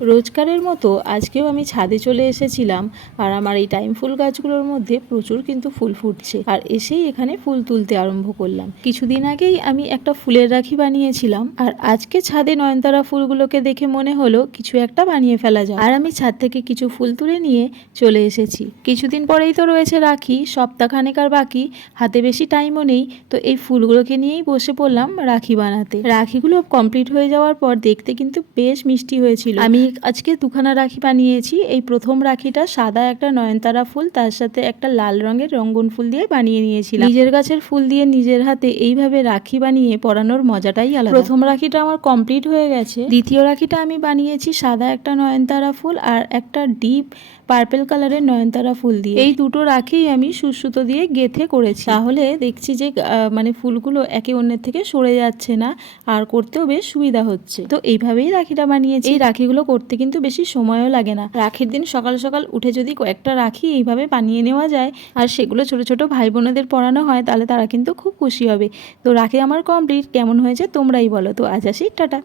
রোজকারের মতো আজকেও আমি ছাদে চলে এসেছিলাম। আর আমার এই টাইম ফুল গাছগুলোর মধ্যে প্রচুর কিন্তু ফুল ফুটছে, আর এসেই এখানে ফুল তুলতে আরম্ভ করলাম। কিছুদিন আগেই আমি একটা ফুলের রাখি বানিয়েছিলাম, আর আজকে ছাদে নয়নতারা ফুলগুলোকে দেখে মনে হলো কিছু একটা বানিয়ে ফেলা যায়। আর আমি ছাদ থেকে কিছু ফুল তুলে নিয়ে চলে এসেছি। কিছুদিন পরেই তো রয়েছে রাখি, সপ্তাহখানেক আর বাকি, হাতে বেশি টাইমও নেই। তো এই ফুলগুলোকে নিয়েই বসে পড়লাম রাখি বানাতে। রাখিগুলো কমপ্লিট হয়ে যাওয়ার পর দেখতে কিন্তু বেশ মিষ্টি হয়েছিল। আমি আজকে দুখানা রাখি বানিয়েছি। এই প্রথম রাখিটা সাদা একটা নয়নতারা ফুল, তার সাথে একটা লাল রঙের রঙ্গন ফুল দিয়ে বানিয়ে নিয়েছিলাম। নিজের গাছের ফুল দিয়ে নিজের হাতে এইভাবে রাখি বানিয়ে পরানোর মজাটাই আলাদা। প্রথম রাখিটা আমার কমপ্লিট হয়ে গেছে। দ্বিতীয় রাখিটা আমি বানিয়েছি সাদা একটা নয়নতারা ফুল আর একটা ডিপ পার্পেল কালারের নয়নতারা ফুল দিয়ে। এই দুটো রাখি আমি সুতো দিয়ে গেথে করেছি। তাহলে দেখছি যে মানে ফুলগুলো একে অন্যের থেকে সরে যাচ্ছে না, আর করতেও বেশ সুবিধা হচ্ছে। তো এইভাবেই রাখিটা বানিয়েছি। এই রাখিগুলো করতে কিন্তু বেশি সময়ও লাগে না। রাখির দিন সকাল সকাল উঠে যদি কয়েকটা রাখি এইভাবে বানিয়ে নেওয়া যায়, আর সেগুলো ছোট ছোট ভাই বোনেদের পরানো হয়, তাহলে তারা কিন্তু খুব খুশি হবে। তো রাখি আমার কমপ্লিট। কেমন হয়েছে তোমরাই বলো। তো আজ আসি, টাটা।